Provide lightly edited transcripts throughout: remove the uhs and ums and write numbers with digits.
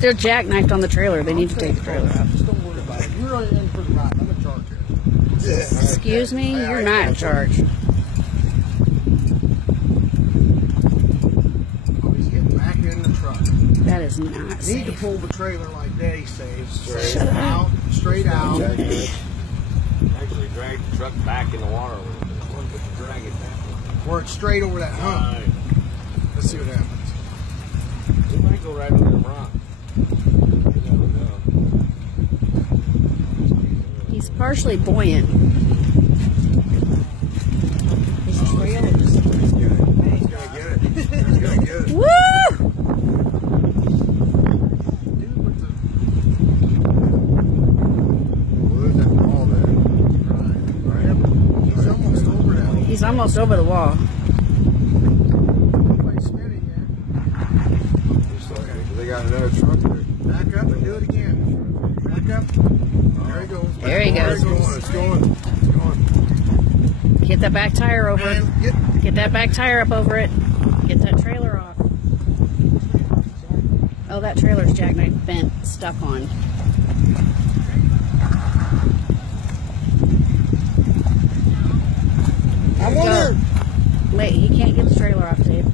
They're jackknifed on the trailer. They need to take the trailer out. Just don't worry about it. You're in for the ride. I'm in charge here. Excuse me? You're not in charge. Oh, he's getting back in the truck. That is not Need to safe. pull the trailer like Daddy says. Straight out. Actually drag the truck back in the water a little bit. Drag it back. Where it's straight over that hump. Right. Let's see what happens. It might go right over the rock. You never know. He's partially buoyant. He's gonna get it. He's gonna get it. Woo! He's almost over the wall. They got another truck there. Back up and do it again. Back up. There he goes. There he goes. It's going. Get that back tire over it. And Get that back tire up over it. Get that trailer off. Oh, that trailer's jackknife bent, stuck on. I wonder. Wait, he can't get the trailer off, Dave.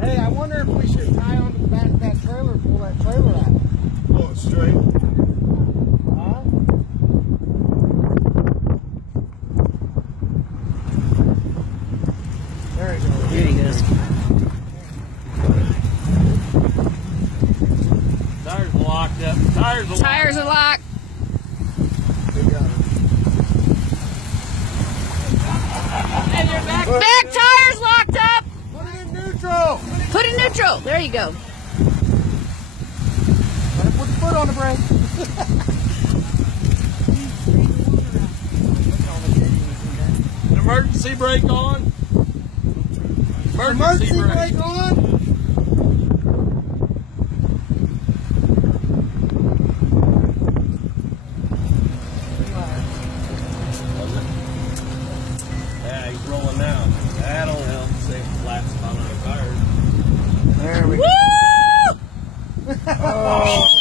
Hey, I wonder if we should tie onto the back of that trailer and pull that trailer out. Pull it straight. Huh? There he goes. There he goes. Tires locked up. Tires are locked. We got it. Back tires locked up. Put it in neutral. Put in neutral. There you go. Put the foot on the brake. Emergency brake on. Emergency brake on. Yeah, he's rolling now. That'll help save the flat spot on the tires. There we Woo! go. Oh.